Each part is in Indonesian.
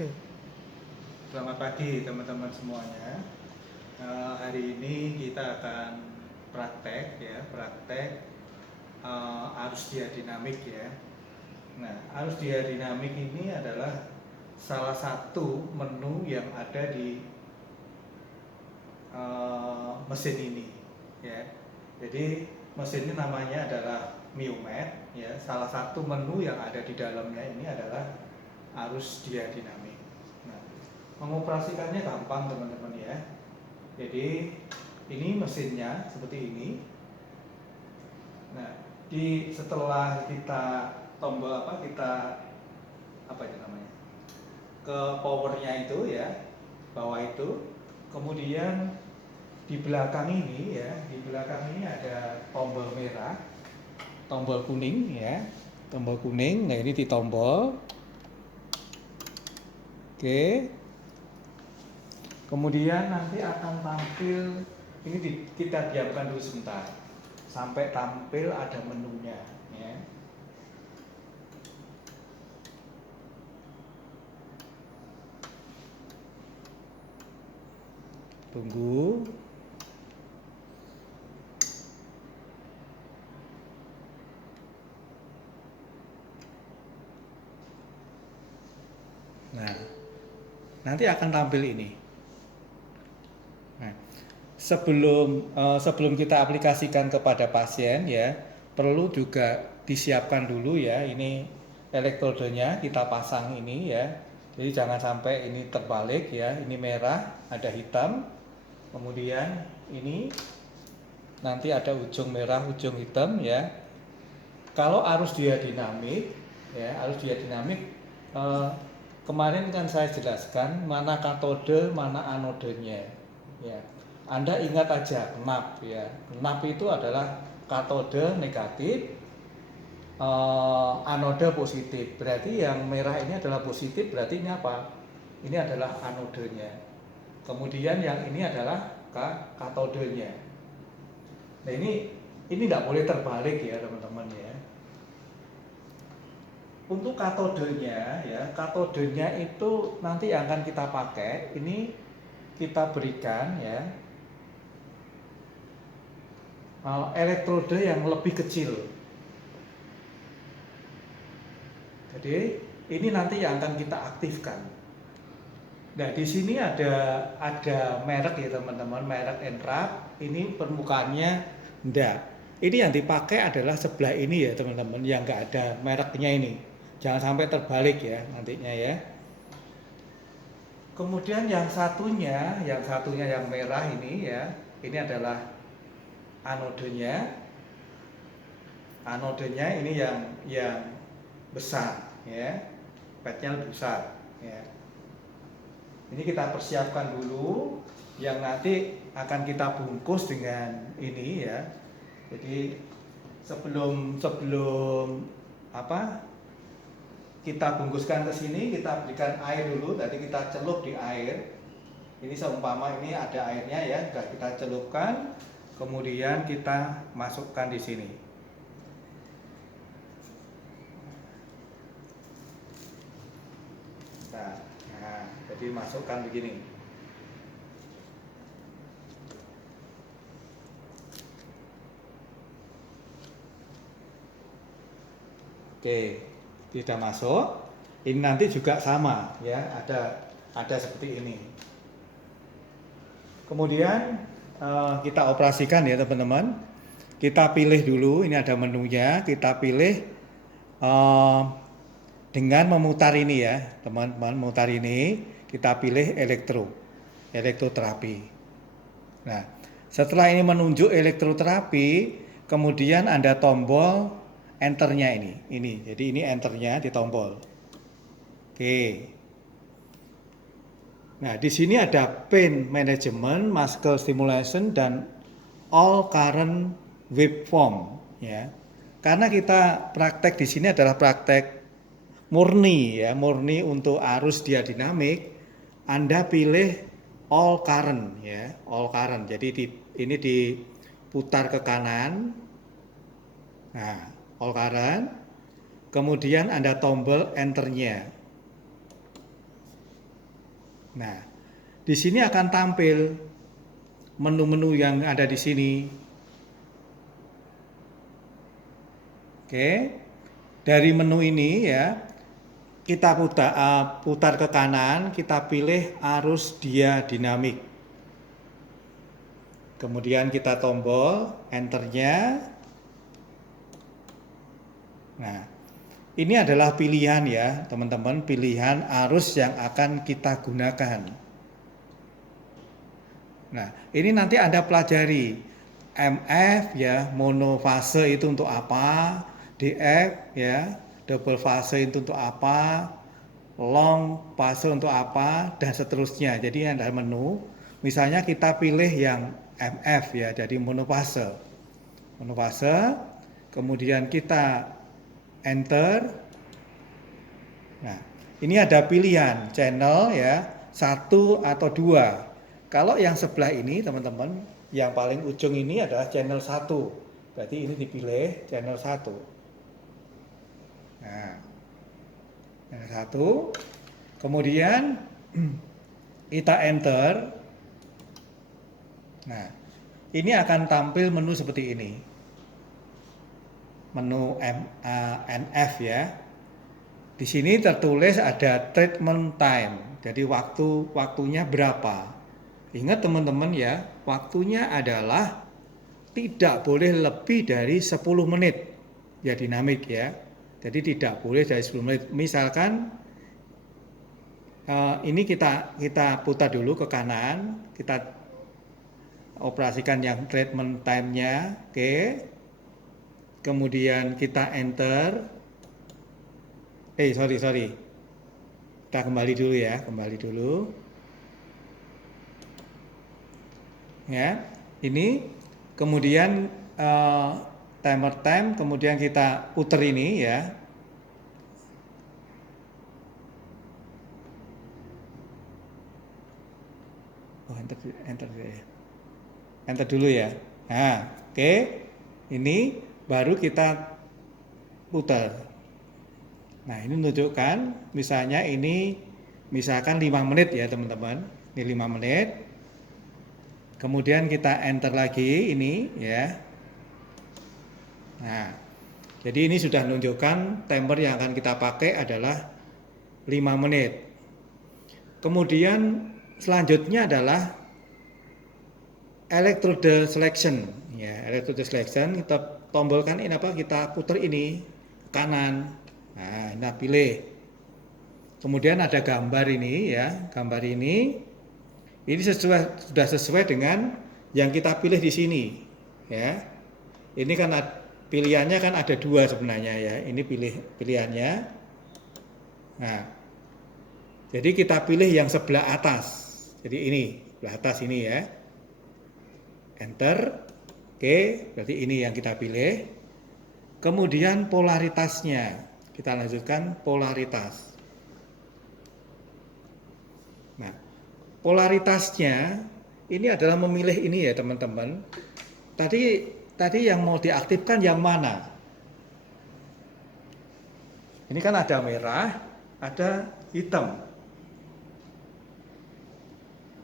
Oke. Selamat pagi teman-teman semuanya. Hari ini kita akan praktek arus diadinamik ya. Nah, arus diadinamik ini adalah salah satu menu yang ada di mesin ini ya. Jadi mesin ini namanya adalah Miomet ya. Salah satu menu yang ada di dalamnya ini adalah arus diadinamik. Nah, mengoperasikannya gampang teman-teman ya. Jadi ini mesinnya seperti ini. Nah, setelah kita tombol apa itu namanya, ke powernya itu ya, bawah itu, kemudian di belakang ini ya, di belakang ini ada tombol merah, tombol kuning ya, tombol kuning. Nah ini ditombol. Oke. Kemudian nanti akan tampil, ini kita diamkan dulu sebentar sampai tampil ada menunya ya. Tunggu. Nah, nanti akan tampil ini. Nah, sebelum kita aplikasikan kepada pasien ya, perlu juga disiapkan dulu ya. Ini elektrodenya kita pasang ini ya. Jadi jangan sampai ini terbalik ya. Ini merah, ada hitam. Kemudian ini nanti ada ujung merah, ujung hitam ya. Kalau arus diadinamik ya, arus diadinamik kemarin kan saya jelaskan mana katode, mana anodenya ya. Anda ingat aja kenap ya. Kenap itu adalah katode negatif, anode positif. Berarti yang merah ini adalah positif, berarti ini apa? Ini adalah anodenya. Kemudian yang ini adalah katodenya. Nah ini tidak boleh terbalik ya teman-teman ya. Untuk katodenya ya, katodenya itu nanti yang akan kita pakai, ini kita berikan ya elektrode yang lebih kecil. Jadi ini nanti yang akan kita aktifkan. Nah di sini ada merek ya teman-teman, merek Enrap. Ini permukaannya enggak. Ini yang dipakai adalah sebelah ini ya teman-teman, yang enggak ada mereknya ini. Jangan sampai terbalik ya nantinya ya. Kemudian yang satunya yang merah ini ya, ini adalah anodenya. Anodenya ini yang besar ya, petnya lebih besar ya. Ini kita persiapkan dulu, yang nanti akan kita bungkus dengan ini ya. Jadi sebelum kita bungkuskan ke sini, kita berikan air dulu. Tadi kita celup di air. Ini seumpama ini ada airnya ya, sudah kita celupkan. Kemudian kita masukkan di sini. Nah, jadi masukkan begini. Oke, tidak masuk. Ini nanti juga sama ya, ada seperti ini. Kemudian kita operasikan ya teman-teman. Kita pilih dulu, ini ada menunya. Kita pilih dengan memutar ini ya, teman-teman. Memutar ini, kita pilih elektroterapi. Nah, setelah ini menunjuk elektroterapi, kemudian ada tombol enternya ini. Jadi ini enternya ditombol. Oke. Nah, di sini ada pain management, muscle stimulation, dan all current waveform ya. Karena kita praktek di sini adalah praktek murni ya, murni untuk arus diadinamik, Anda pilih all current ya, all current. Jadi ini diputar ke kanan. Nah, all current. Kemudian Anda tombol enternya. Nah, di sini akan tampil menu-menu yang ada di sini. Oke, dari menu ini ya, kita putar ke kanan, kita pilih arus dia dinamik. Kemudian kita tombol enternya. Nah, ini adalah pilihan ya teman-teman, pilihan arus yang akan kita gunakan. Nah, ini nanti Anda pelajari MF ya, monofase itu untuk apa, DF ya, double fase itu untuk apa, long fase untuk apa, dan seterusnya. Jadi ada menu, misalnya kita pilih yang MF ya, jadi monofase. Monofase, kemudian kita enter. Nah, ini ada pilihan channel ya, 1 atau 2. Kalau yang sebelah ini teman-teman, yang paling ujung ini adalah channel 1. Berarti ini dipilih channel 1. Nah, channel 1. Kemudian kita enter. Nah, ini akan tampil menu seperti ini. Menu NF ya. Di sini tertulis ada treatment time. Jadi waktunya berapa. Ingat teman-teman ya, waktunya adalah tidak boleh lebih dari 10 menit. Ya dinamik ya. Jadi tidak boleh dari 10 menit. Misalkan ini kita putar dulu ke kanan, kita operasikan yang treatment time-nya, oke. Kemudian kita enter. Sorry. Kita kembali dulu ya, kembali dulu. Ya, ini kemudian timer time, kemudian kita putar ini ya. Enter dulu ya. Nah, oke. Ini baru kita putar. Nah, ini menunjukkan misalnya ini misalkan 5 menit ya, teman-teman. Ini 5 menit. Kemudian kita enter lagi ini ya. Nah, jadi ini sudah menunjukkan timer yang akan kita pakai adalah 5 menit. Kemudian selanjutnya adalah electrode selection. Ya, electrode selection kita tombolkan ini apa? Kita putar ini kanan. Nah, ini pilih. Kemudian ada gambar ini ya, gambar ini. Ini sudah sesuai dengan yang kita pilih di sini, ya. Ini kan pilihannya kan ada 2 sebenarnya ya. Ini pilihannya. Nah, jadi kita pilih yang sebelah atas. Jadi ini sebelah atas ini ya. Enter. Oke, berarti ini yang kita pilih. Kemudian polaritasnya, kita lanjutkan polaritas. Nah, polaritasnya ini adalah memilih ini ya teman-teman. Tadi yang mau diaktifkan yang mana? Ini kan ada merah, ada hitam.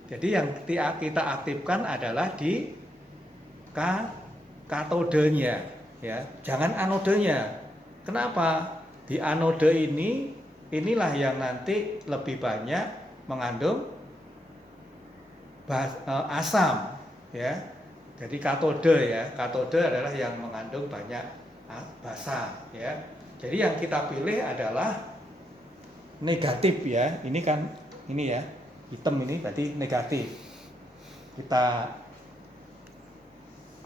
Jadi yang kita aktifkan adalah di katodenya, ya. Jangan anodenya. Kenapa? Di anode inilah yang nanti lebih banyak mengandung asam, ya. Jadi katode ya, katode adalah yang mengandung banyak basa, ya. Jadi yang kita pilih adalah negatif ya. Ini kan ini ya, hitam ini berarti negatif. Kita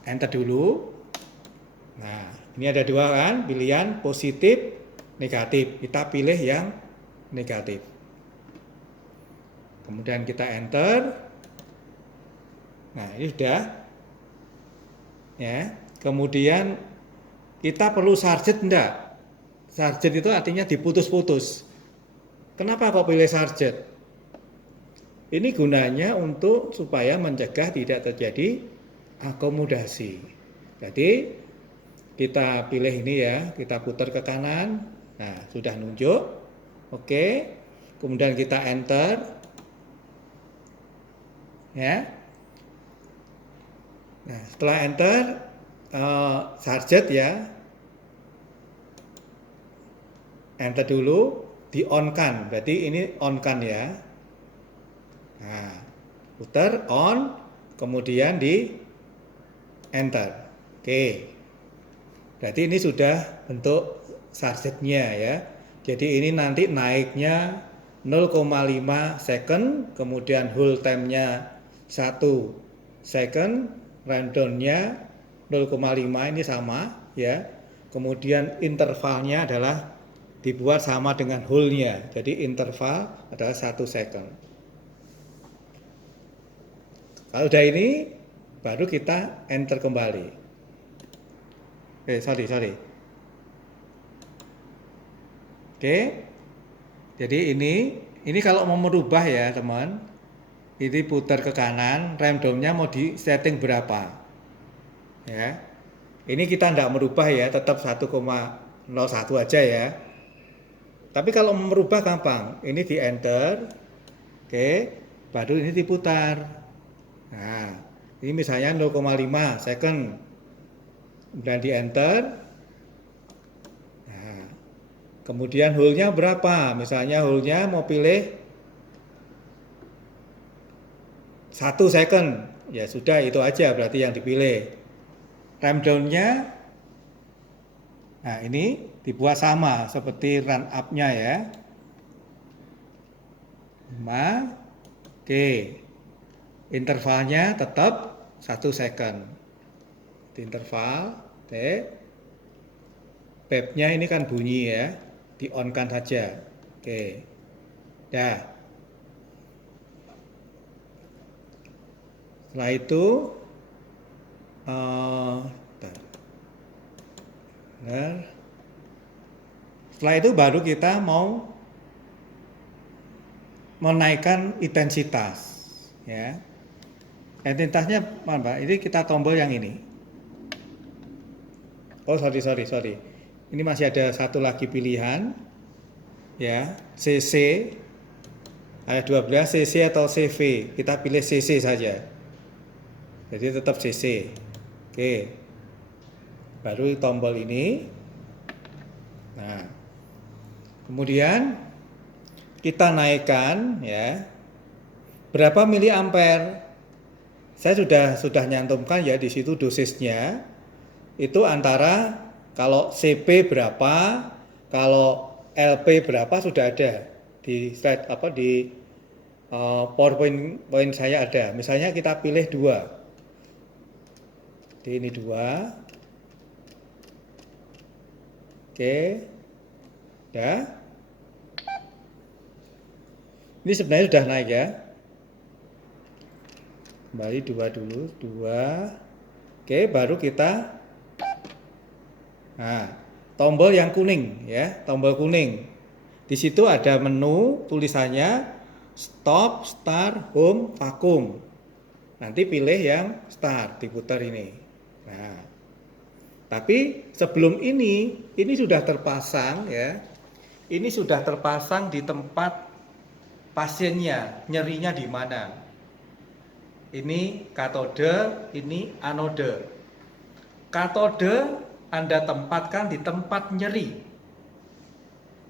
enter dulu. Nah, ini ada 2 kan, pilihan positif, negatif. Kita pilih yang negatif. Kemudian kita enter. Nah, ini sudah. Ya. Kemudian kita perlu sarjet enggak? Sarjet itu artinya diputus-putus. Kenapa kok pilih sarjet? Ini gunanya untuk supaya mencegah tidak terjadi akomodasi. Jadi kita pilih ini ya, kita putar ke kanan. Nah, sudah nunjuk. Oke. Kemudian kita enter. ya. Nah, setelah enter sarjet ya, enter dulu, di on kan, berarti ini on kan ya. Nah, putar on, kemudian di enter. Oke, berarti ini sudah bentuk sarjetnya ya. Jadi ini nanti naiknya 0,5 second, kemudian hold time-nya 1 second, rundown-nya 0,5 ini sama ya. Kemudian intervalnya adalah dibuat sama dengan hold-nya. Jadi interval adalah 1 second. Kalau udah ini baru kita enter kembali. Sorry. Oke. Jadi ini kalau mau merubah ya teman, ini putar ke kanan, rem domnya mau di setting berapa? Ya. Ini kita tidak merubah ya, tetap 1,01 aja ya. Tapi kalau mau merubah gampang, ini di enter, oke, baru ini diputar. Nah, ini misalnya 0,5 second, dan di enter. Nah, kemudian hold-nya berapa? Misalnya hold-nya mau pilih 1 second, ya sudah itu aja berarti yang dipilih. Rem down-nya, nah ini dibuat sama seperti run up-nya ya. 5, oke. Intervalnya tetap 1 second. Di interval, oke. Bab-nya ini kan bunyi ya, di on kan saja. Oke. Dah. Setelah itu setelah itu baru kita mau menaikkan intensitas ya. Intensitasnya apa? Ini kita tombol yang ini. Oh sorry. Ini masih ada satu lagi pilihan ya, CC. Ada 12 CC atau CV. Kita pilih CC saja. Jadi tetap CC. Oke. Baru tombol ini. Nah. Kemudian kita naikkan ya. Berapa miliampere? Saya sudah nyantumkan ya di situ dosisnya. Itu antara kalau CP berapa, kalau LP berapa sudah ada di slide di PowerPoint saya ada. Misalnya kita pilih 2. Jadi ini 2. Oke. Ya. Ini sebenarnya sudah naik ya. Kembali 2 dulu, 2. Oke, baru kita tombol yang kuning ya, tombol kuning. Di situ ada menu tulisannya stop, start, home, vakum. Nanti pilih yang start, diputar ini. Nah, tapi sebelum ini sudah terpasang ya. Ini sudah terpasang di tempat pasiennya, nyerinya di mana. Ini katode, ini anode. Katode Anda tempatkan di tempat nyeri.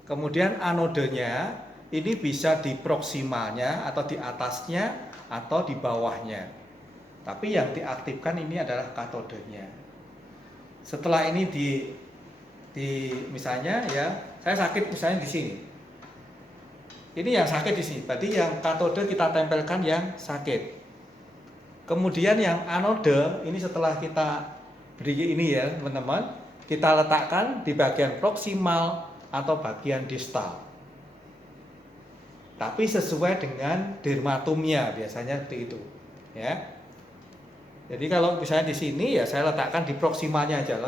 Kemudian anodenya ini bisa di proksimalnya atau di atasnya atau di bawahnya. Tapi yang diaktifkan ini adalah katodenya. Setelah ini di misalnya ya, saya sakit misalnya di sini. Ini yang sakit di sini. Berarti yang katode kita tempelkan yang sakit. Kemudian yang anode ini setelah kita beri ini ya teman-teman, kita letakkan di bagian proksimal atau bagian distal. Tapi sesuai dengan dermatumnya biasanya seperti itu, ya. Jadi kalau misalnya di sini ya saya letakkan di proksimalnya aja,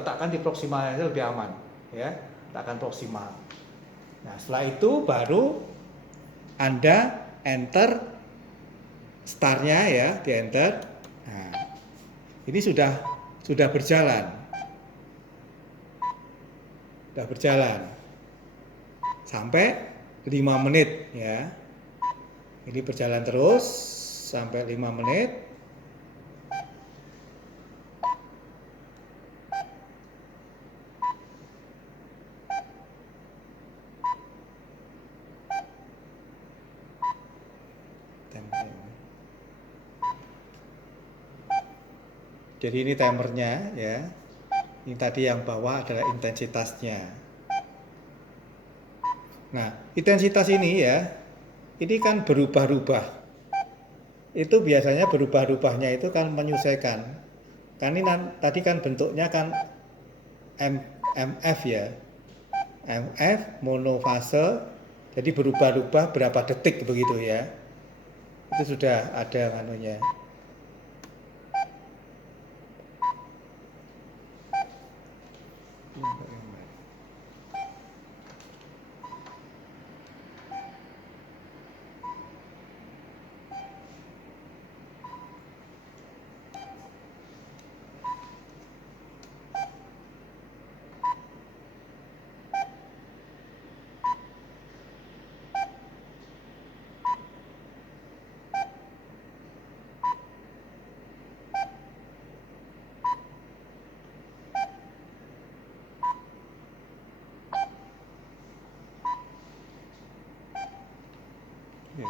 lebih aman, ya. Letakkan proksimal. Nah setelah itu baru Anda enter startnya ya, di enter. Nah ini sudah berjalan. Sudah berjalan sampai 5 menit ya. Ini berjalan terus sampai 5 menit. Jadi ini timernya ya. Ini tadi yang bawah adalah intensitasnya. Nah, intensitas ini ya, ini kan berubah-ubah. Itu biasanya berubah-ubahnya itu kan menyesuaikan. Kan ini tadi kan bentuknya kan MF ya. MF monofase. Jadi berubah-ubah berapa detik begitu ya. Itu sudah ada anunya. Ya,